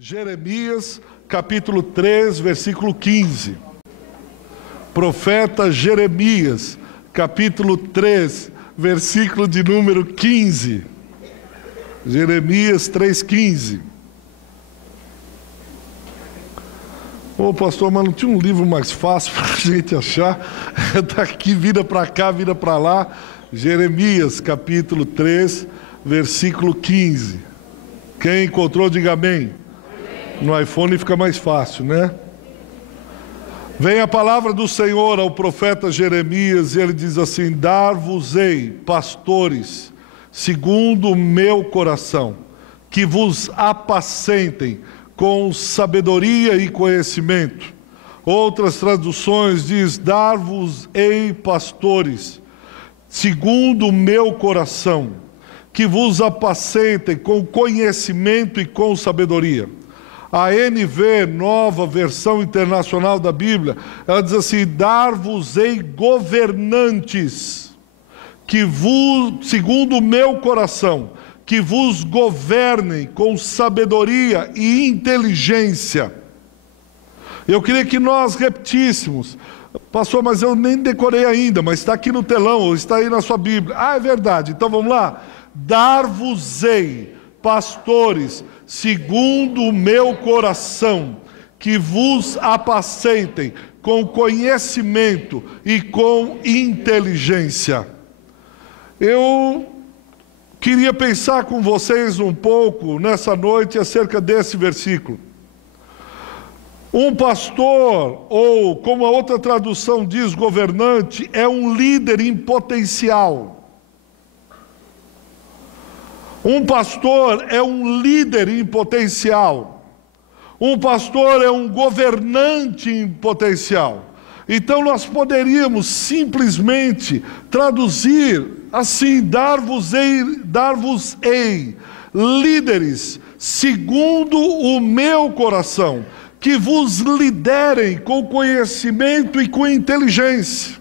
Jeremias, capítulo 3, versículo 15. Profeta Jeremias, capítulo 3, versículo de número 15. Jeremias 3,15. Ô pastor, mas não tinha um livro mais fácil para a gente achar? Daqui, vira para cá, vira para lá. Jeremias, capítulo 3, versículo 15. Quem encontrou, diga amém. No iPhone fica mais fácil, né? Vem a palavra do Senhor ao profeta Jeremias e ele diz assim: dar-vos-ei, pastores, segundo o meu coração, que vos apacentem com sabedoria e conhecimento. Outras traduções diz: dar-vos-ei, pastores, segundo o meu coração, que vos apacentem com conhecimento e com sabedoria. A NV, nova versão internacional da Bíblia, ela diz assim: dar-vos-ei governantes, que vos, segundo o meu coração, que vos governem com sabedoria e inteligência. Eu queria que nós repetíssemos. Pastor, mas eu nem decorei ainda, mas está aqui no telão, ou está aí na sua Bíblia. Ah, é verdade, então vamos lá. Dar-vos-ei, pastores, segundo o meu coração, que vos apacentem com conhecimento e com inteligência. Eu queria pensar com vocês um pouco nessa noite acerca desse versículo. Um pastor, ou como a outra tradução diz, governante, é um líder em potencial. Um pastor é um líder em potencial. Um pastor é um governante em potencial. Então nós poderíamos simplesmente traduzir assim: dar-vos-ei, líderes, segundo o meu coração, que vos liderem com conhecimento e com inteligência.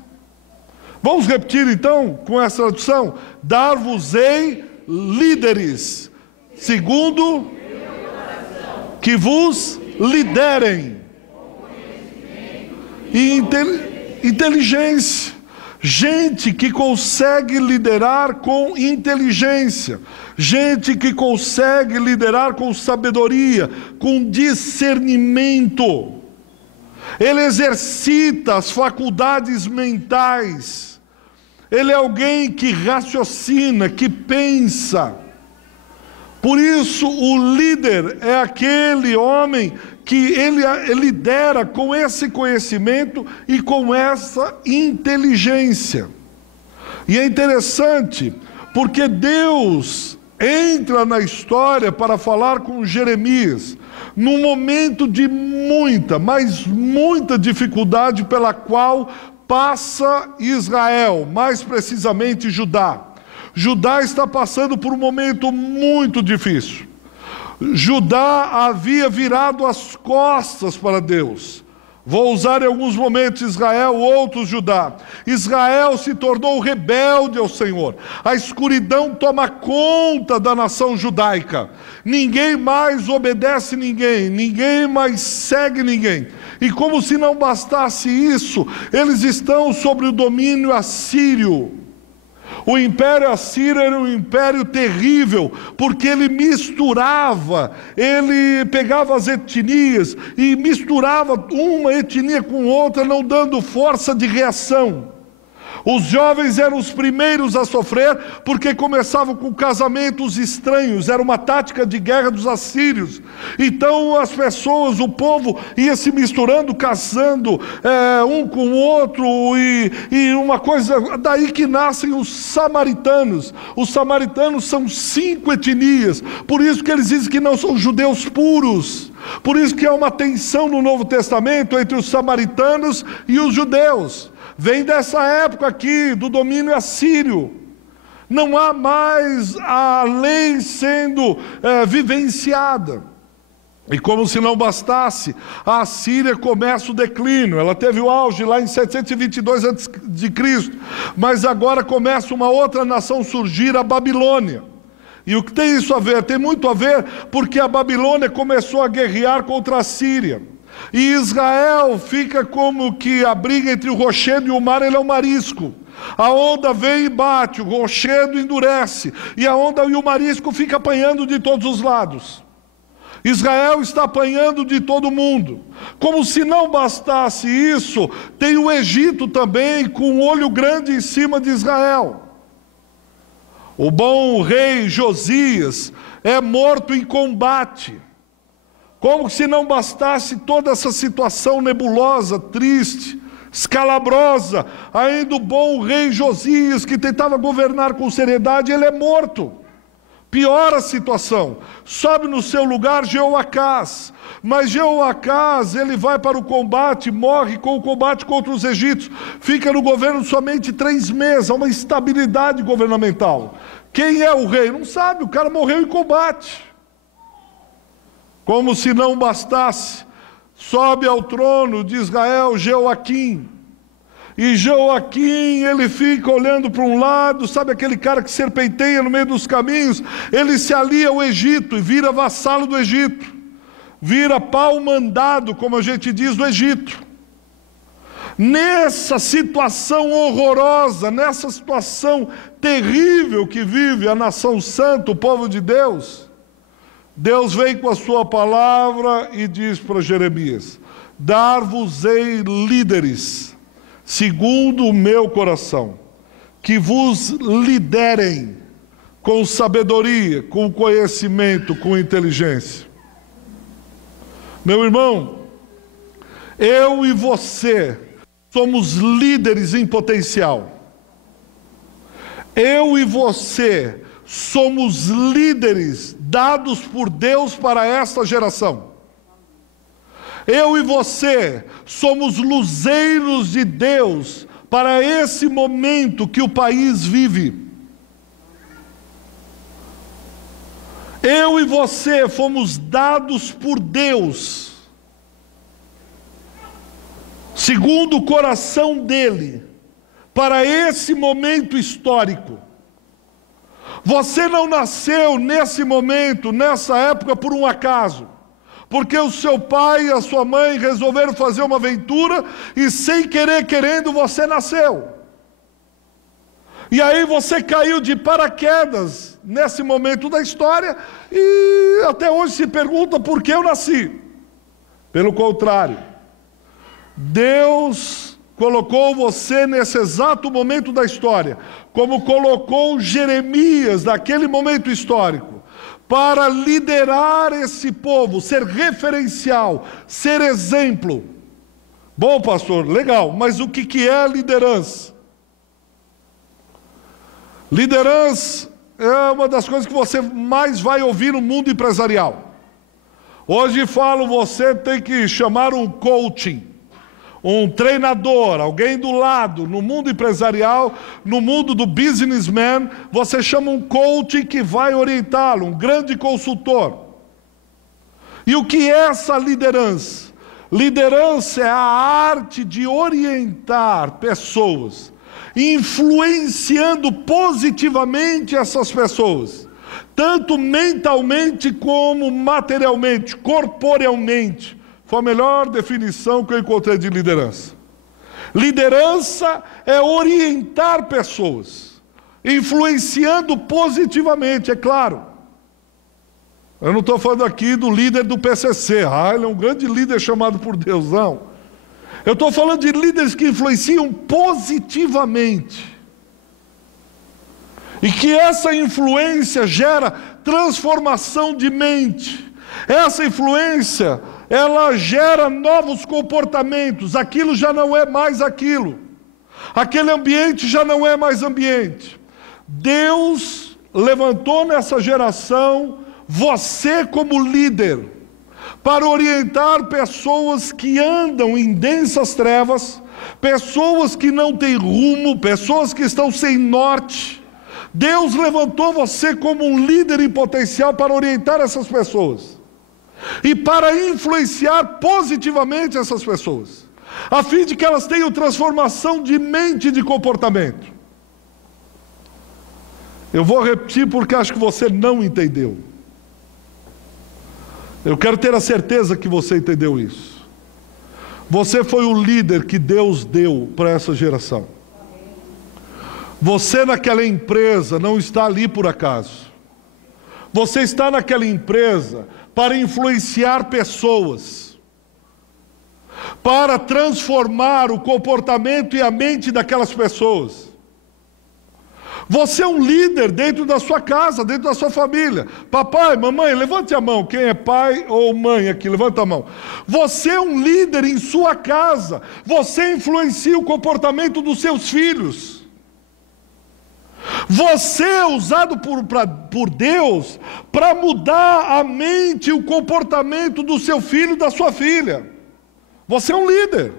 Vamos repetir então com essa tradução: dar-vos-ei líderes, segundo que vos liderem e inteligência. Gente que consegue liderar com inteligência, gente que consegue liderar com sabedoria, com discernimento. Ele exercita as faculdades mentais. Ele é alguém que raciocina, que pensa. Por isso, o líder é aquele homem que ele lidera com esse conhecimento e com essa inteligência. E é interessante, porque Deus entra na história para falar com Jeremias, num momento de muita, mas muita dificuldade pela qual passa Israel, mais precisamente Judá. Judá está passando por um momento muito difícil. Judá havia virado as costas para Deus. Vou usar em alguns momentos Israel, outros Judá. Israel se tornou rebelde ao Senhor. A escuridão toma conta da nação judaica. Ninguém mais obedece ninguém, ninguém mais segue ninguém. E como se não bastasse isso, eles estão sob o domínio assírio. O império assírio era um império terrível, porque ele misturava, ele pegava as etnias e misturava uma etnia com outra, não dando força de reação. Os jovens eram os primeiros a sofrer, porque começavam com casamentos estranhos, era uma tática de guerra dos assírios. Então as pessoas, o povo ia se misturando, casando um com o outro, e uma coisa, daí que nascem os samaritanos. Os samaritanos são 5 etnias, por isso que eles dizem que não são judeus puros. Por isso que há uma tensão no Novo Testamento entre os samaritanos e os judeus. Vem dessa época aqui, do domínio assírio. Não há mais a lei sendo vivenciada. E como se não bastasse, a Assíria começa o declínio. Ela teve o auge lá em 722 a.C., mas agora começa uma outra nação surgir, a Babilônia. E o que tem isso a ver? Tem muito a ver porque a Babilônia começou a guerrear contra a Síria. E Israel fica como que a briga entre o rochedo e o mar, ele é um marisco. A onda vem e bate, o rochedo endurece, e a onda e o marisco fica apanhando de todos os lados. Israel está apanhando de todo mundo. Como se não bastasse isso, tem o Egito também, com um olho grande em cima de Israel. O bom rei Josias é morto em combate. Como se não bastasse toda essa situação nebulosa, triste, escalabrosa, ainda o bom rei Josias, que tentava governar com seriedade, ele é morto. Piora a situação. Sobe no seu lugar Jeoacás. Mas Jeoacás, ele vai para o combate, morre com o combate contra os egípcios. Fica no governo somente 3 meses, há uma instabilidade governamental. Quem é o rei? Não sabe, o cara morreu em combate. Como se não bastasse, sobe ao trono de Israel Jeoaquim. E Jeoaquim, ele fica olhando para um lado, sabe aquele cara que serpenteia no meio dos caminhos? Ele se alia ao Egito e vira vassalo do Egito. Vira pau mandado, como a gente diz, do Egito. Nessa situação horrorosa, nessa situação terrível que vive a nação santa, o povo de Deus, Deus vem com a sua palavra e diz para Jeremias: dar-vos-ei líderes, segundo o meu coração, que vos liderem com sabedoria, com conhecimento, com inteligência. Meu irmão, eu e você somos líderes em potencial. Eu e você somos líderes dados por Deus para esta geração. Eu e você somos luzeiros de Deus para esse momento que o país vive. Eu e você fomos dados por Deus, segundo o coração dele, para esse momento histórico. Você não nasceu nesse momento, nessa época, por um acaso. Porque o seu pai e a sua mãe resolveram fazer uma aventura e sem querer, querendo, você nasceu. E aí você caiu de paraquedas nesse momento da história e até hoje se pergunta por que eu nasci. Pelo contrário, Deus colocou você nesse exato momento da história, como colocou Jeremias naquele momento histórico, para liderar esse povo, ser referencial, ser exemplo. Bom, pastor, legal, mas o que é liderança? Liderança é uma das coisas que você mais vai ouvir no mundo empresarial. Hoje falo, você tem que chamar um coaching, um treinador, alguém do lado. No mundo empresarial, no mundo do businessman, você chama um coach que vai orientá-lo, um grande consultor. E o que é essa liderança? Liderança é a arte de orientar pessoas, influenciando positivamente essas pessoas, tanto mentalmente como materialmente, corporealmente. Foi a melhor definição que eu encontrei de liderança. Liderança é orientar pessoas, influenciando positivamente, é claro. Eu não estou falando aqui do líder do PCC, ele é um grande líder chamado por Deus, não. Eu estou falando de líderes que influenciam positivamente. E que essa influência gera transformação de mente. Essa influência, ela gera novos comportamentos. Aquilo já não é mais aquilo. Aquele ambiente já não é mais ambiente. Deus levantou nessa geração você como líder, para orientar pessoas que andam em densas trevas, pessoas que não têm rumo, pessoas que estão sem norte. Deus levantou você como um líder em potencial para orientar essas pessoas e para influenciar positivamente essas pessoas, a fim de que elas tenham transformação de mente e de comportamento. Eu vou repetir porque acho que você não entendeu. Eu quero ter a certeza que você entendeu isso. Você foi o líder que Deus deu para essa geração. Você naquela empresa não está ali por acaso. Você está naquela empresa para influenciar pessoas, para transformar o comportamento e a mente daquelas pessoas. Você é um líder dentro da sua casa, dentro da sua família. Papai, mamãe, levante a mão. Quem é pai ou mãe aqui? Levanta a mão. Você é um líder em sua casa. Você influencia o comportamento dos seus filhos. Você é usado por Deus para mudar a mente e o comportamento do seu filho e da sua filha. Você é um líder.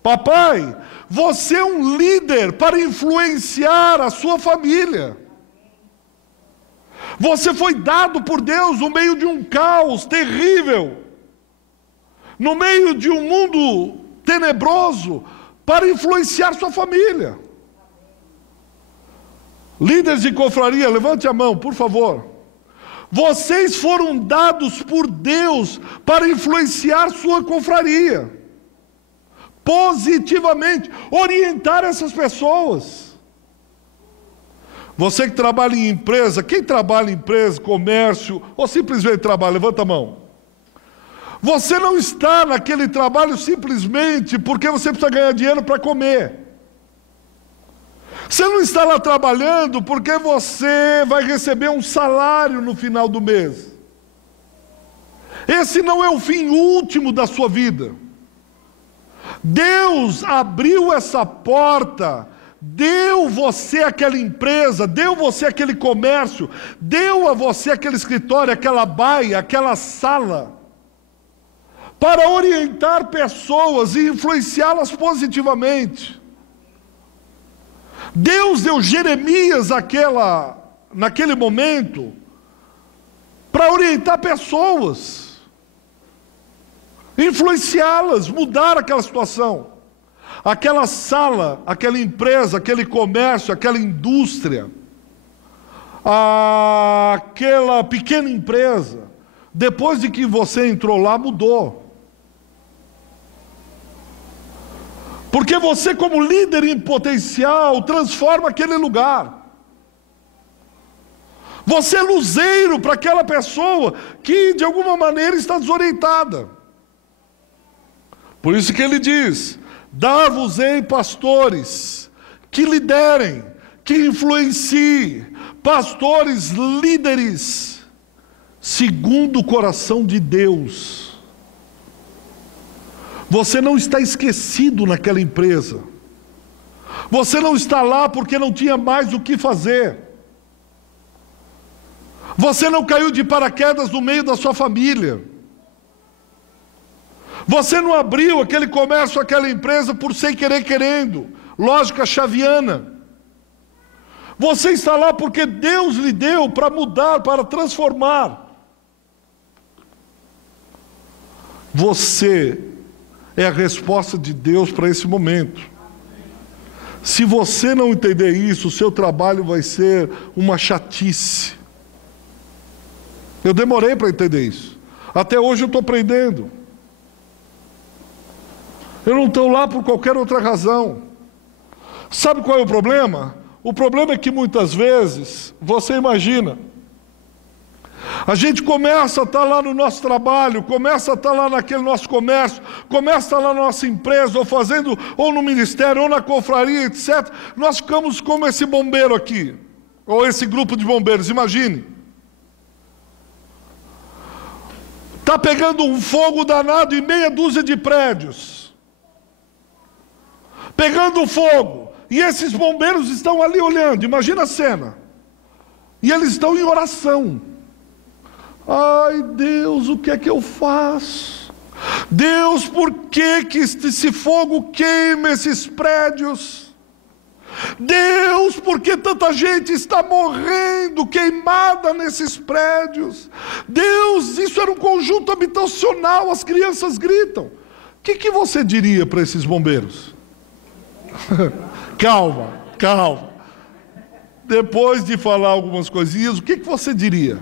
Papai, você é um líder para influenciar a sua família. Você foi dado por Deus no meio de um caos terrível, no meio de um mundo tenebroso, para influenciar sua família. Líderes de confraria, levante a mão, por favor. Vocês foram dados por Deus para influenciar sua confraria, positivamente, orientar essas pessoas. Você que trabalha em empresa, quem trabalha em empresa, comércio, ou simplesmente trabalha, levanta a mão. Você não está naquele trabalho simplesmente porque você precisa ganhar dinheiro para comer. Você não está lá trabalhando porque você vai receber um salário no final do mês. Esse não é o fim último da sua vida. Deus abriu essa porta, deu você aquela empresa, deu você aquele comércio, deu a você aquele escritório, aquela baia, aquela sala, para orientar pessoas e influenciá-las positivamente. Deus deu Jeremias naquele momento para orientar pessoas, influenciá-las, mudar aquela situação. Aquela sala, aquela empresa, aquele comércio, aquela indústria, aquela pequena empresa, depois de que você entrou lá, mudou. Porque você, como líder em potencial, transforma aquele lugar. Você é luzeiro para aquela pessoa que de alguma maneira está desorientada. Por isso que ele diz: dar-vos-ei pastores que liderem, que influenciem, pastores líderes, segundo o coração de Deus. Você não está esquecido naquela empresa. Você não está lá porque não tinha mais o que fazer. Você não caiu de paraquedas no meio da sua família. Você não abriu aquele comércio, aquela empresa por sem querer querendo. Lógica xaviana. Você está lá porque Deus lhe deu para mudar, para transformar. Você é a resposta de Deus para esse momento. Se você não entender isso, o seu trabalho vai ser uma chatice. Eu demorei para entender isso. Até hoje eu estou aprendendo. Eu não estou lá por qualquer outra razão. Sabe qual é o problema? O problema é que muitas vezes, você imagina, a gente começa a estar lá no nosso trabalho, começa a estar lá naquele nosso comércio, começa a estar lá na nossa empresa, ou fazendo, ou no ministério, ou na confraria, etc. Nós ficamos como esse bombeiro aqui, ou esse grupo de bombeiros, imagine. Está pegando um fogo danado em meia dúzia de prédios. Pegando fogo. E esses bombeiros estão ali olhando, imagina a cena. E eles estão em oração. Ai, Deus, o que é que eu faço? Deus, por que esse fogo queima esses prédios? Deus, por que tanta gente está morrendo, queimada nesses prédios? Deus, isso era um conjunto habitacional, as crianças gritam. O que você diria para esses bombeiros? Calma, calma. depois de falar algumas coisinhas, o que você diria?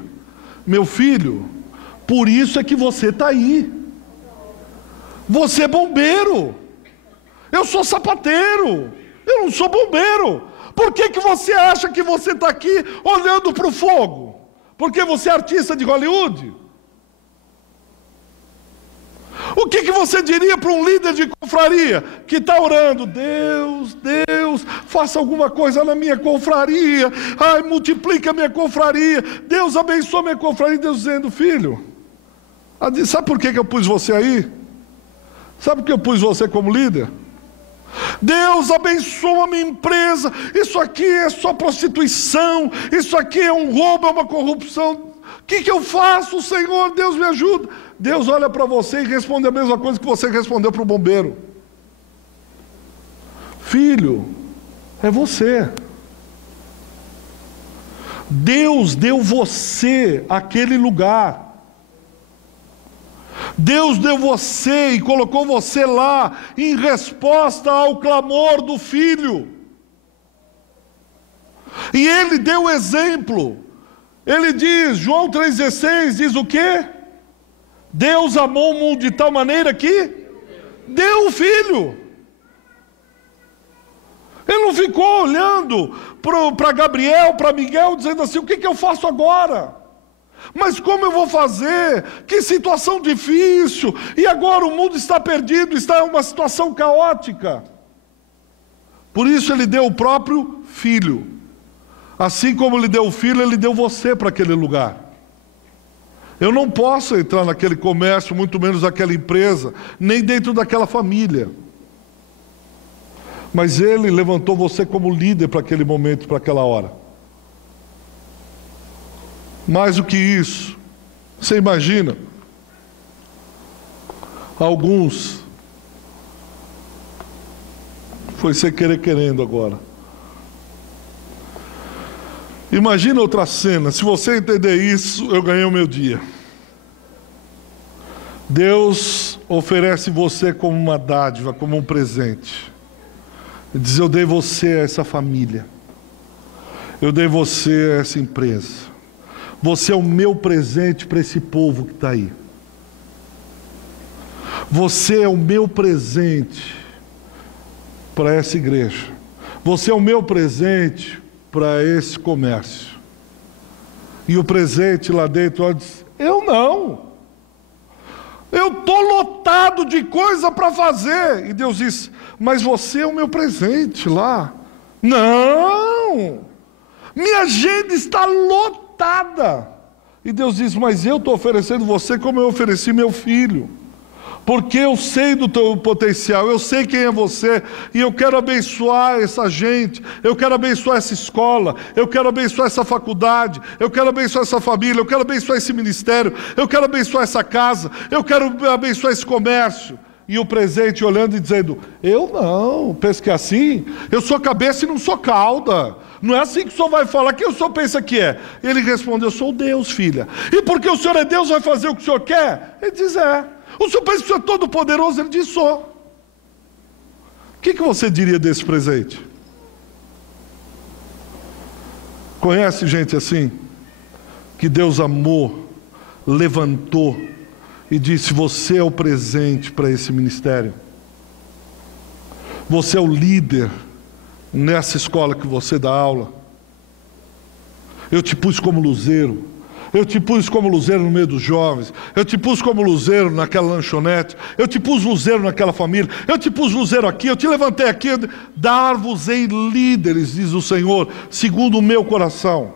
Meu filho, por isso é que você está aí. Você é bombeiro. Eu sou sapateiro. Eu não sou bombeiro. Por que você acha que você está aqui olhando para o fogo? Porque você é artista de Hollywood? O que você diria para um líder de confraria que está orando? Deus, faça alguma coisa na minha confraria. Ai, multiplica a minha confraria. Deus abençoa a minha confraria. Deus dizendo, filho, sabe por que eu pus você aí? Sabe por que eu pus você como líder? Deus abençoa a minha empresa. Isso aqui é só prostituição. Isso aqui é um roubo, é uma corrupção. O que eu faço, Senhor? Deus me ajuda. Deus olha para você e responde a mesma coisa que você respondeu para o bombeiro. Filho, é você. Deus deu você aquele lugar. Deus deu você e colocou você lá em resposta ao clamor do filho. E ele deu o exemplo. Ele diz, João 3,16, diz o quê? Deus amou o mundo de tal maneira que deu o filho. Ele não ficou olhando para Gabriel, para Miguel, dizendo assim, o que eu faço agora? Mas como eu vou fazer? Que situação difícil. E agora o mundo está perdido, está em uma situação caótica. Por isso ele deu o próprio filho. Assim como ele deu o filho, ele deu você para aquele lugar. Eu não posso entrar naquele comércio, muito menos naquela empresa, nem dentro daquela família. Mas ele levantou você como líder para aquele momento, para aquela hora. Mais do que isso, você imagina? Alguns, foi sem querer querendo agora. Imagina outra cena, se você entender isso, eu ganhei o meu dia. Deus oferece você como uma dádiva, como um presente. Ele diz, eu dei você a essa família. Eu dei você a essa empresa. Você é o meu presente para esse povo que está aí. Você é o meu presente para essa igreja. Você é o meu presente para esse comércio. E o presente lá dentro diz, eu não. Eu estou lotado de coisa para fazer. E Deus diz, mas você é o meu presente lá. Não. Minha agenda está lotada. E Deus diz, mas eu estou oferecendo você como eu ofereci meu filho. Porque eu sei do teu potencial, eu sei quem é você, e eu quero abençoar essa gente, eu quero abençoar essa escola, eu quero abençoar essa faculdade, eu quero abençoar essa família, eu quero abençoar esse ministério, eu quero abençoar essa casa, eu quero abençoar esse comércio. E o presente olhando e dizendo, eu não, pensa que é assim? Eu sou cabeça e não sou cauda. Não é assim que o senhor vai falar, quem o senhor pensa que é? Ele respondeu, eu sou Deus, filha. E porque o senhor é Deus, vai fazer o que o senhor quer? Ele diz, é. O senhor pensa que o senhor é todo poderoso? Ele diz, sou. O que você diria desse presente? Conhece gente assim? Que Deus amou, levantou e disse, você é o presente para esse ministério. Você é o líder nessa escola que você dá aula. Eu te pus como luzeiro. Eu te pus como luzeiro no meio dos jovens. Eu te pus como luzeiro naquela lanchonete. Eu te pus luzeiro naquela família. Eu te pus luzeiro aqui. Eu te levantei aqui. Dar-vos-ei líderes, diz o Senhor, segundo o meu coração.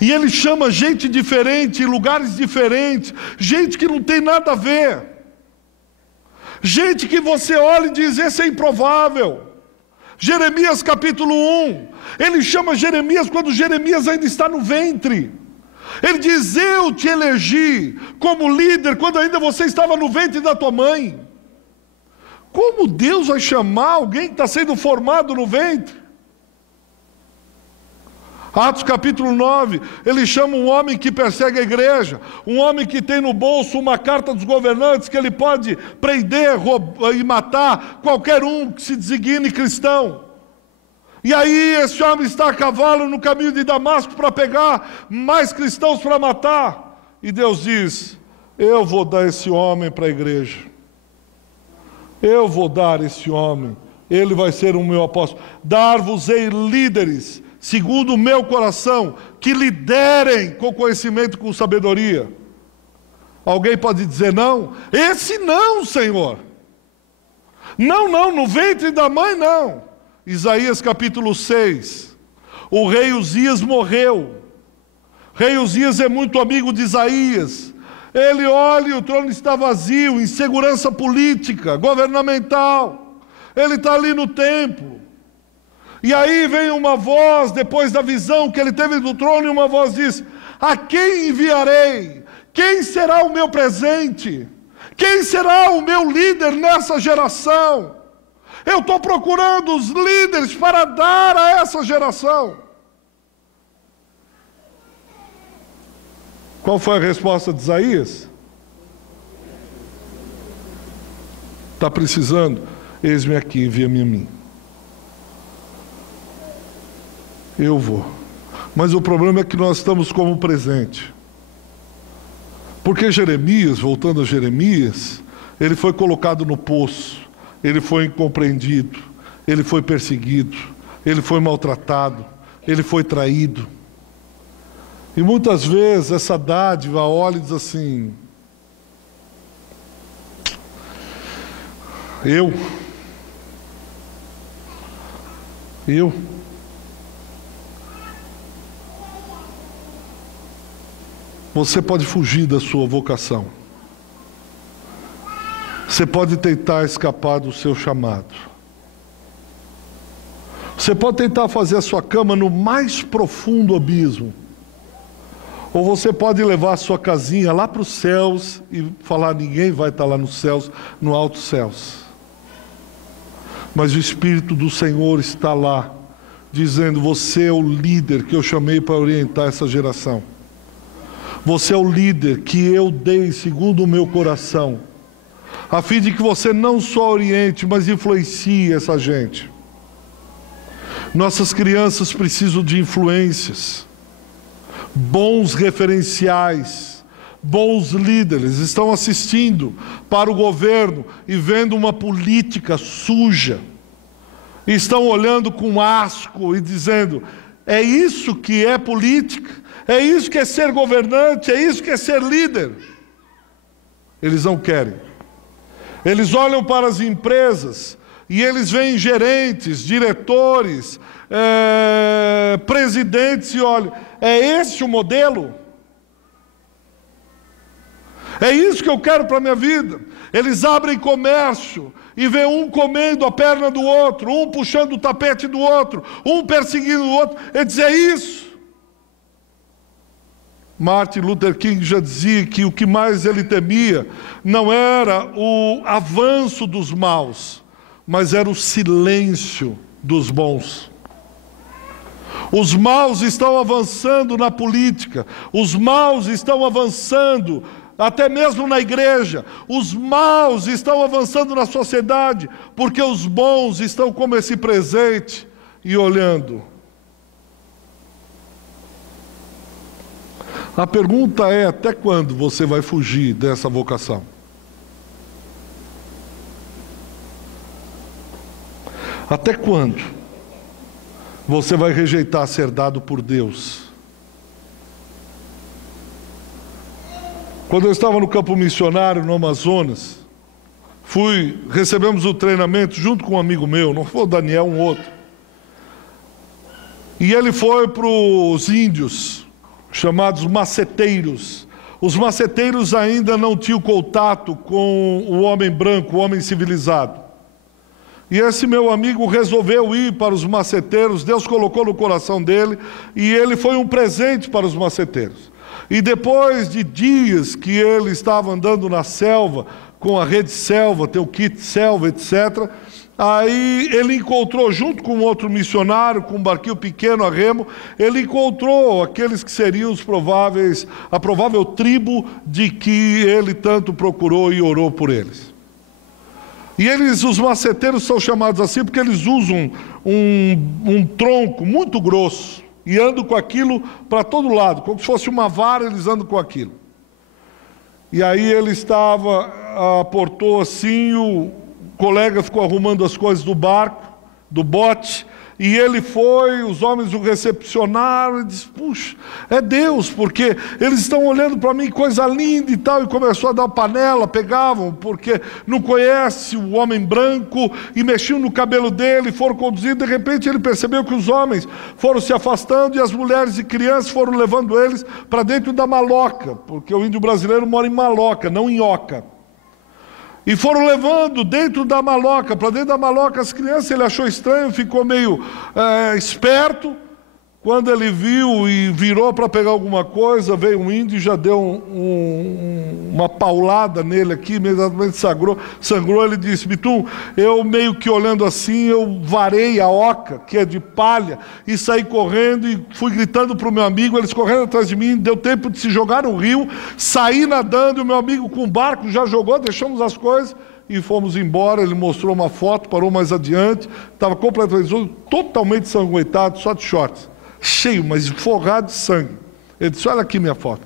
E Ele chama gente diferente, lugares diferentes, gente que não tem nada a ver. Gente que você olha e diz, esse é improvável. Jeremias capítulo 1, ele chama Jeremias quando Jeremias ainda está no ventre. Ele diz, eu te elegi como líder quando ainda você estava no ventre da tua mãe. Como Deus vai chamar alguém que está sendo formado no ventre? Atos capítulo 9, ele chama um homem que persegue a igreja, um homem que tem no bolso uma carta dos governantes que ele pode prender, roubar e matar qualquer um que se designe cristão. E aí esse homem está a cavalo no caminho de Damasco para pegar mais cristãos para matar. E Deus diz: eu vou dar esse homem para a igreja. Eu vou dar esse homem. Ele vai ser o meu apóstolo. Dar-vos-ei líderes, segundo o meu coração, que liderem com conhecimento e com sabedoria. Alguém pode dizer não? Esse não, Senhor. Não, no ventre da mãe não. Isaías capítulo 6. O rei Uzias morreu. O rei Uzias é muito amigo de Isaías. Ele olha e o trono está vazio, insegurança política, governamental. Ele está ali no templo. E aí vem uma voz, depois da visão que ele teve do trono, e uma voz diz: a quem enviarei? Quem será o meu presente? Quem será o meu líder nessa geração? Eu estou procurando os líderes para dar a essa geração. Qual foi a resposta de Isaías? Está precisando? Eis-me aqui, envia-me a mim. Eu vou. Mas o problema é que nós estamos como presente. Porque Jeremias, voltando a Jeremias, ele foi colocado no poço, ele foi incompreendido, ele foi perseguido, ele foi maltratado, ele foi traído. E muitas vezes essa dádiva olha e diz assim: eu. Você pode fugir da sua vocação. Você pode tentar escapar do seu chamado. Você pode tentar fazer a sua cama no mais profundo abismo. Ou você pode levar a sua casinha lá para os céus e falar: ninguém vai estar lá nos céus, no alto céus. Mas o Espírito do Senhor está lá, dizendo: você é o líder que eu chamei para orientar essa geração. Você é o líder que eu dei segundo o meu coração, a fim de que você não só oriente, mas influencie essa gente. Nossas crianças precisam de influências, bons referenciais, bons líderes. Estão assistindo para o governo e vendo uma política suja. E estão olhando com asco e dizendo: é isso que é política? É isso que é ser governante? É isso que é ser líder? Eles não querem. Eles olham para as empresas e eles veem gerentes, diretores, presidentes e olham: é esse o modelo? É isso que eu quero para a minha vida? Eles abrem comércio e vê um comendo a perna do outro, um puxando o tapete do outro, um perseguindo o outro. Ele diz: é isso. Martin Luther King já dizia que o que mais ele temia não era o avanço dos maus, mas era o silêncio dos bons. Os maus estão avançando na política, os maus estão avançando até mesmo na igreja, os maus estão avançando na sociedade, porque os bons estão como esse presente e olhando. A pergunta é: até quando você vai fugir dessa vocação? Até quando você vai rejeitar ser dado por Deus? Quando eu estava no campo missionário no Amazonas, recebemos o treinamento junto com um amigo meu, não foi o Daniel, um outro. E ele foi para os índios, chamados maceteiros. Os maceteiros ainda não tinham contato com o homem branco, o homem civilizado. E esse meu amigo resolveu ir para os maceteiros, Deus colocou no coração dele, e ele foi um presente para os maceteiros. E depois de dias que ele estava andando na selva, com a rede selva, tem o kit selva, etc., aí ele encontrou, junto com outro missionário, com um barquinho pequeno a remo, ele encontrou aqueles que seriam a provável tribo de que ele tanto procurou e orou por eles. E os maceteiros são chamados assim porque eles usam um tronco muito grosso e andam com aquilo para todo lado, como se fosse uma vara, eles andam com aquilo. E aí ele aportou assim, o colega ficou arrumando as coisas do barco, do bote, e ele foi, os homens o recepcionaram, e disse, puxa, é Deus, porque eles estão olhando para mim, coisa linda e tal, e começou a dar panela, pegavam, porque não conhece o homem branco, e mexiam no cabelo dele, foram conduzidos, de repente ele percebeu que os homens foram se afastando, e as mulheres e crianças foram levando eles para dentro da maloca, porque o índio brasileiro mora em maloca, não em oca. E foram levando dentro da maloca, para dentro da maloca as crianças, ele achou estranho, ficou meio esperto. Quando ele viu e virou para pegar alguma coisa, veio um índio e já deu uma paulada nele aqui, imediatamente sangrou. Ele disse, Bitum, eu meio que olhando assim, eu varei a oca, que é de palha, e saí correndo e fui gritando para o meu amigo, eles correndo atrás de mim, deu tempo de se jogar no rio, saí nadando, e o meu amigo com o barco já jogou, deixamos as coisas, e fomos embora. Ele mostrou uma foto, parou mais adiante, estava completamente, totalmente ensanguentado, só de shorts. Cheio, mas forrado de sangue. Ele disse, olha aqui minha foto.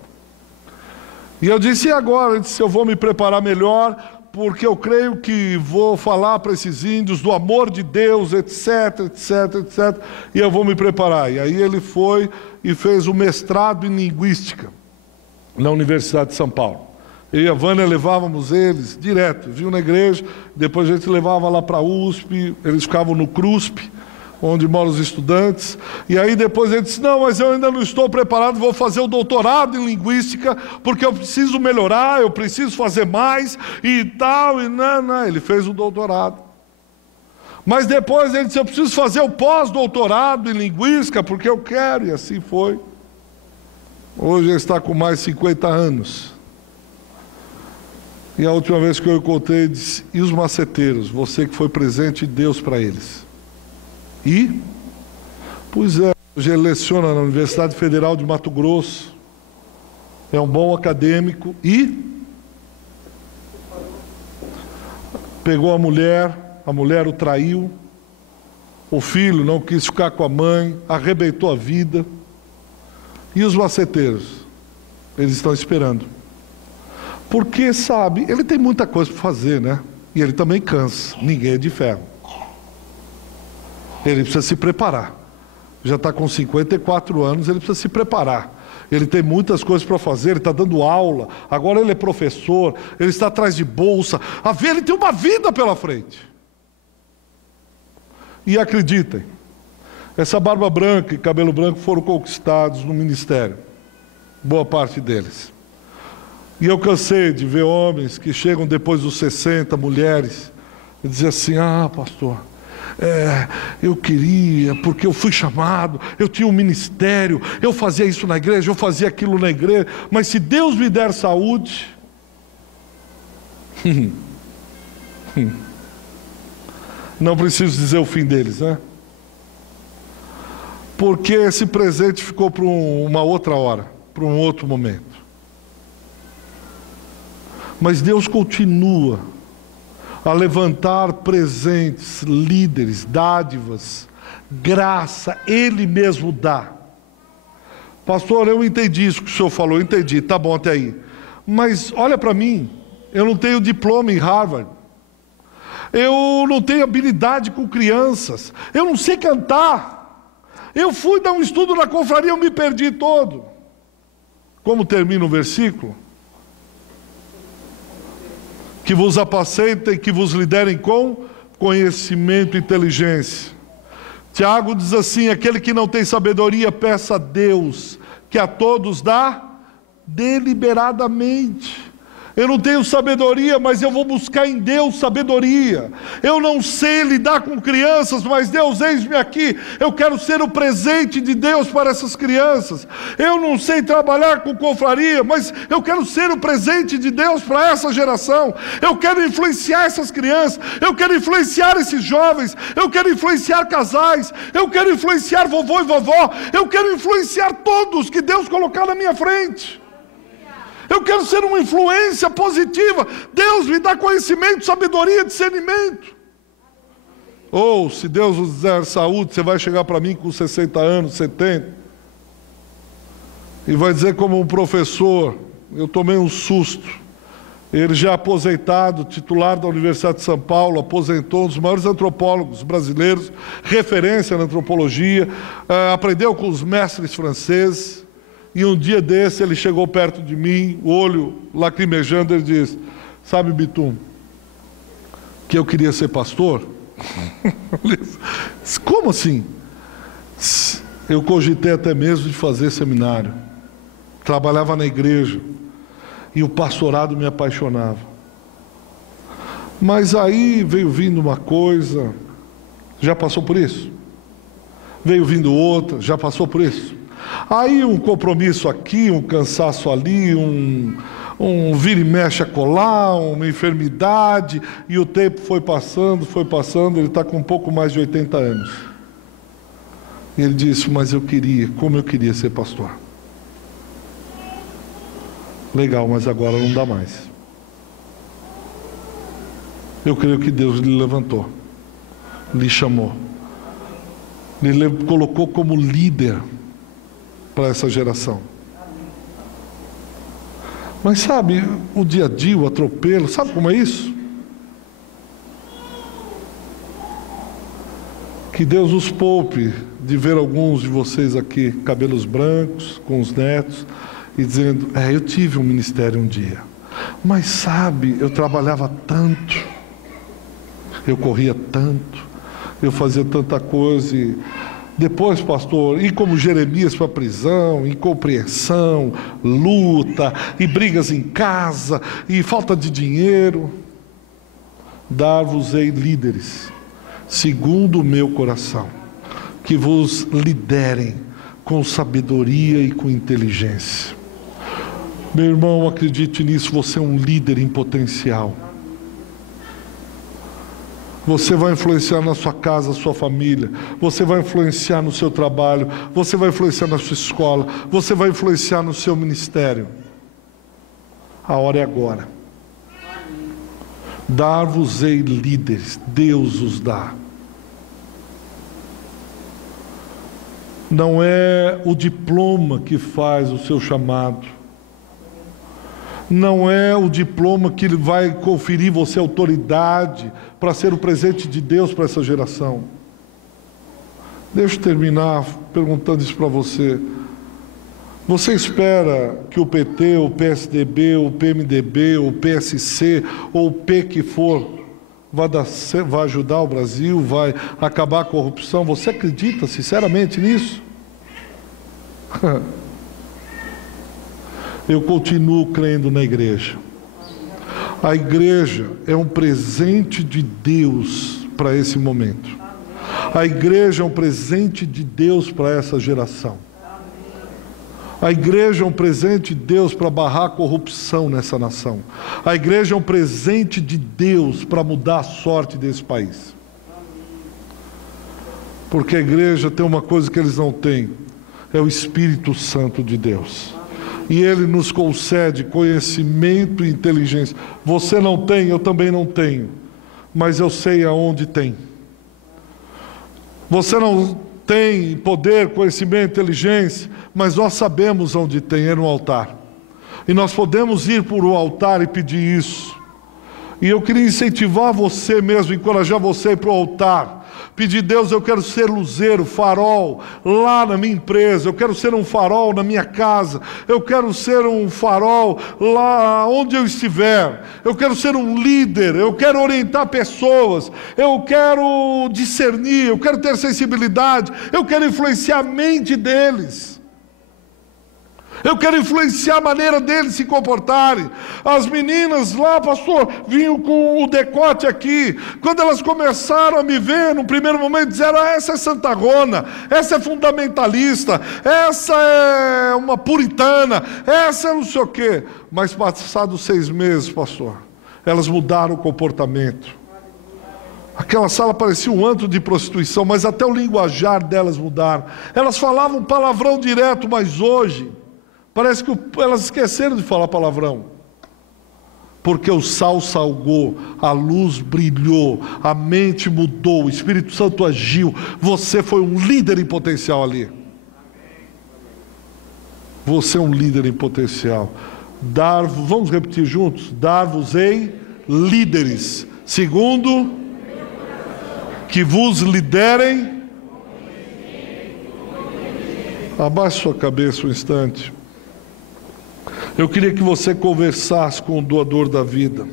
E eu disse, e agora? Ele disse, eu vou me preparar melhor, porque eu creio que vou falar para esses índios do amor de Deus, etc, etc, etc, e eu vou me preparar. E aí ele foi e fez o mestrado em linguística na Universidade de São Paulo. Eu e a Vânia levávamos eles direto, vinham na igreja, depois a gente levava lá para a USP, eles ficavam no CRUSP, onde moram os estudantes, e aí depois ele disse, não, mas eu ainda não estou preparado, vou fazer o doutorado em linguística, porque eu preciso melhorar, eu preciso fazer mais, e tal, e não, ele fez o doutorado. Mas depois ele disse, eu preciso fazer o pós-doutorado em linguística, porque eu quero, e assim foi. Hoje ele está com mais de 50 anos. E a última vez que eu encontrei, ele disse, e os maceteiros, você que foi presente de Deus para eles? E, pois é, hoje ele leciona na Universidade Federal de Mato Grosso, é um bom acadêmico, e pegou a mulher o traiu, o filho não quis ficar com a mãe, arrebentou a vida. E os maceteiros? Eles estão esperando. Porque, sabe, ele tem muita coisa para fazer, né? E ele também cansa, ninguém é de ferro. Ele precisa se preparar. Já está com 54 anos, ele precisa se preparar. Ele tem muitas coisas para fazer, ele está dando aula, agora ele é professor, ele está atrás de bolsa. Ele tem uma vida pela frente. E acreditem, essa barba branca e cabelo branco foram conquistados no ministério. Boa parte deles. E eu cansei de ver homens que chegam depois dos 60, mulheres, e dizem assim, pastor, eu queria, porque eu fui chamado, eu tinha um ministério, eu fazia isso na igreja, eu fazia aquilo na igreja, mas se Deus me der saúde, não preciso dizer o fim deles, né? Porque esse presente ficou para uma outra hora, para um outro momento. Mas Deus continua a levantar presentes, líderes, dádivas, graça, Ele mesmo dá. Pastor, eu entendi isso que o senhor falou, entendi, tá bom até aí. Mas olha para mim, eu não tenho diploma em Harvard, eu não tenho habilidade com crianças, eu não sei cantar, eu fui dar um estudo na confraria, eu me perdi todo. Como termina o versículo? Que vos apacentem, que vos liderem com conhecimento e inteligência. Tiago diz assim, aquele que não tem sabedoria, peça a Deus, que a todos dá deliberadamente. Eu não tenho sabedoria, mas eu vou buscar em Deus sabedoria. Eu não sei lidar com crianças, mas Deus, eis-me aqui. Eu quero ser o presente de Deus para essas crianças. Eu não sei trabalhar com confraria, mas eu quero ser o presente de Deus para essa geração. Eu quero influenciar essas crianças. Eu quero influenciar esses jovens. Eu quero influenciar casais. Eu quero influenciar vovô e vovó. Eu quero influenciar todos que Deus colocar na minha frente. Eu quero ser uma influência positiva. Deus me dá conhecimento, sabedoria, discernimento. Ou, se Deus nos der saúde, você vai chegar para mim com 60 anos, 70, e vai dizer como um professor, eu tomei um susto. Ele já aposentado, titular da Universidade de São Paulo, aposentou, um dos maiores antropólogos brasileiros, referência na antropologia, aprendeu com os mestres franceses, e um dia desse ele chegou perto de mim, o olho lacrimejando, ele disse: sabe, Bitum, que eu queria ser pastor? Como assim? Eu cogitei até mesmo de fazer seminário, trabalhava na igreja, e o pastorado me apaixonava. Mas aí veio vindo uma coisa, já passou por isso? Veio vindo outra, já passou por isso? Aí um compromisso aqui, um cansaço ali, um vira e mexe acolá, uma enfermidade, e o tempo foi passando, ele está com um pouco mais de 80 anos. E ele disse: mas como eu queria ser pastor. Legal, mas agora não dá mais. Eu creio que Deus lhe levantou, lhe chamou, lhe colocou como líder para essa geração. Mas sabe, o dia a dia, o atropelo, sabe como é isso? Que Deus os poupe de ver alguns de vocês aqui, cabelos brancos, com os netos, e dizendo: eu tive um ministério um dia, mas sabe, eu trabalhava tanto, eu corria tanto, eu fazia tanta coisa, e depois, pastor, ir como Jeremias para a prisão, incompreensão, luta, e brigas em casa, e falta de dinheiro. Dar-vos-ei líderes, segundo o meu coração, que vos liderem com sabedoria e com inteligência. Meu irmão, acredite nisso, você é um líder em potencial. Você vai influenciar na sua casa, sua família, você vai influenciar no seu trabalho, você vai influenciar na sua escola, você vai influenciar no seu ministério. A hora é agora. Dar-vos-ei líderes, Deus os dá. Não é o diploma que faz o seu chamado. Não é o diploma que vai conferir você autoridade para ser o presente de Deus para essa geração. Deixa eu terminar perguntando isso para você. Você espera que o PT, o PSDB, o PMDB, o PSC, ou o P que for, vai ajudar o Brasil, vai acabar a corrupção? Você acredita sinceramente nisso? Eu continuo crendo na igreja. A igreja é um presente de Deus para esse momento. A igreja é um presente de Deus para essa geração. A igreja é um presente de Deus para barrar a corrupção nessa nação. A igreja é um presente de Deus para mudar a sorte desse país. Porque a igreja tem uma coisa que eles não têm, é o Espírito Santo de Deus. E Ele nos concede conhecimento e inteligência. Você não tem, eu também não tenho, mas eu sei aonde tem. Você não tem poder, conhecimento, inteligência, mas nós sabemos onde tem, é no altar. E nós podemos ir para o altar e pedir isso. E eu queria incentivar você mesmo, encorajar você a ir para o altar. Pedir: Deus, eu quero ser luzeiro, farol, lá na minha empresa. Eu quero ser um farol na minha casa. Eu quero ser um farol lá onde eu estiver. Eu quero ser um líder. Eu quero orientar pessoas. Eu quero discernir. Eu quero ter sensibilidade. Eu quero influenciar a mente deles. Eu quero influenciar a maneira deles se comportarem. As meninas lá, pastor, vinham com o decote aqui. Quando elas começaram a me ver, no primeiro momento, disseram: essa é santarrona, essa é fundamentalista, essa é uma puritana, essa é não sei o quê. Mas passados 6 meses, pastor, elas mudaram o comportamento. Aquela sala parecia um antro de prostituição, mas até o linguajar delas mudaram. Elas falavam palavrão direto, mas hoje Parece que elas esqueceram de falar palavrão. Porque o sal salgou, a luz brilhou, a mente mudou, o Espírito Santo agiu. Você foi um líder em potencial ali. Você é um líder em potencial. Vamos repetir juntos? Dar-vos-ei líderes, segundo que vos liderem. Abaixe sua cabeça um instante. Eu queria que você conversasse com o doador da vida.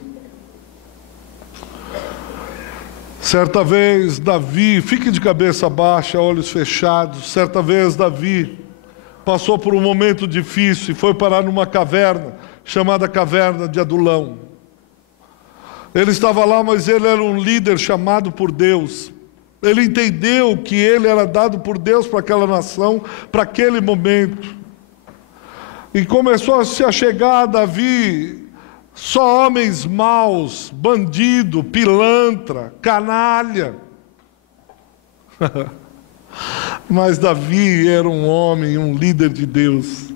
Certa vez, Davi, fique de cabeça baixa, olhos fechados. Certa vez, Davi passou por um momento difícil e foi parar numa caverna, chamada Caverna de Adulão. Ele estava lá, mas ele era um líder chamado por Deus. Ele entendeu que ele era dado por Deus para aquela nação, para aquele momento. E começou a se achegar a Davi só homens maus, bandido, pilantra, canalha. Mas Davi era um homem, um líder de Deus.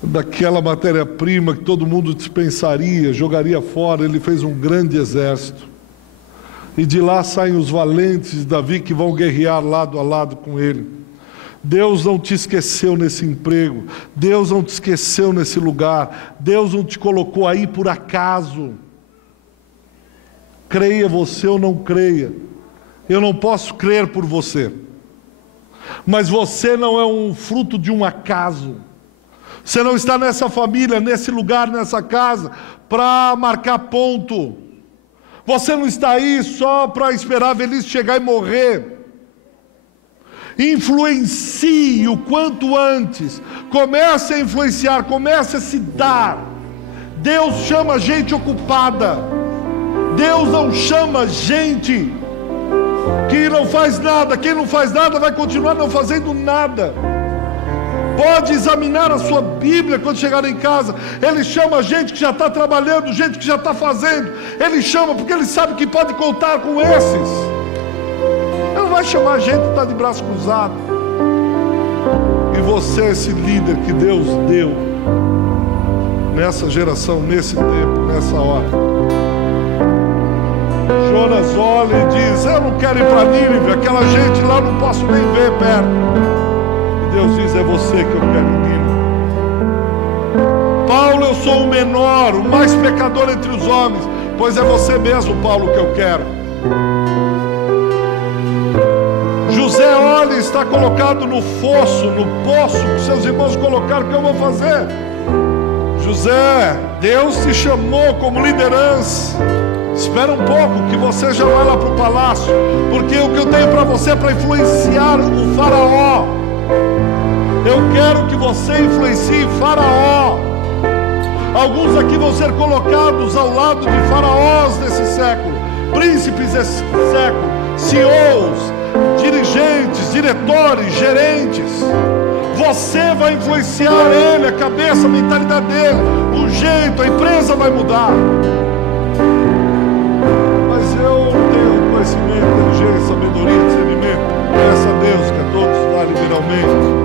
Daquela matéria-prima que todo mundo dispensaria, jogaria fora, ele fez um grande exército. E de lá saem os valentes de Davi que vão guerrear lado a lado com ele. Deus não te esqueceu nesse emprego, Deus não te esqueceu nesse lugar, Deus não te colocou aí por acaso. Creia você ou não creia, eu não posso crer por você, mas você não é um fruto de um acaso. Você não está nessa família, nesse lugar, nessa casa, para marcar ponto. Você não está aí só para esperar a velhice chegar e morrer. Influencie o quanto antes. Comece a influenciar, comece a se dar. Deus chama gente ocupada. Deus não chama gente que não faz nada. Quem não faz nada vai continuar não fazendo nada. Pode examinar a sua Bíblia quando chegar em casa. Ele chama gente que já está trabalhando, gente que já está fazendo. Ele chama porque ele sabe que pode contar com esses. Ele não vai chamar gente que está de braço cruzado. E você é esse líder que Deus deu nessa geração, nesse tempo, nessa hora. Jonas olha e diz: eu não quero ir para Nínive, aquela gente lá eu não posso nem ver perto. Deus diz: é você que eu quero unir. Paulo, eu sou o menor, o mais pecador entre os homens. Pois é você mesmo, Paulo, que eu quero. José olha e está colocado no fosso, no poço que seus irmãos colocaram. O que eu vou fazer? José, Deus te chamou como liderança. Espera um pouco que você já vai lá para o palácio, porque o que eu tenho para você é para influenciar o faraó. Eu quero que você influencie Faraó. Alguns aqui vão ser colocados ao lado de faraós desse século, príncipes desse século, CEOs, dirigentes, diretores, gerentes. Você vai influenciar ele, a cabeça, a mentalidade dele, o jeito, a empresa vai mudar. Mas eu tenho conhecimento, inteligência, sabedoria, discernimento. Peça a Deus que a todos dá liberalmente.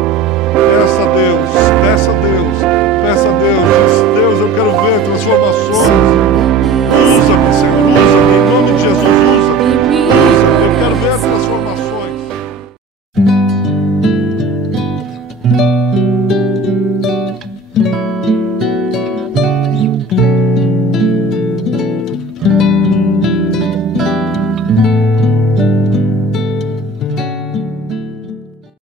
Peça a Deus, peça a Deus, peça a Deus.